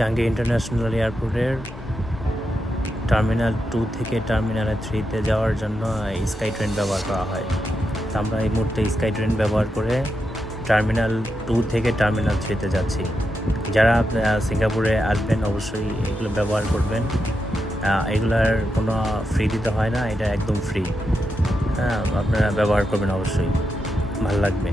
Jahangir international এয়ারপোর্টের terminal 2 থেকে terminal 3-তে যাওয়ার জন্য স্কাই ট্রেন ব্যবহার করা হয়। তো আমরা এই মুহূর্তে স্কাই ট্রেন ব্যবহার করে টার্মিনাল 2 থেকে টার্মিনাল 3-তে যাচ্ছি। যারা সিঙ্গাপুরে আসবেন অবশ্যই এগুলো ব্যবহার করবেন। এগুলার কোনো ফ্রি দিতে হয় না, এটা একদম ফ্রি। আপনারা ব্যবহার করবেন অবশ্যই, ভালো লাগবে।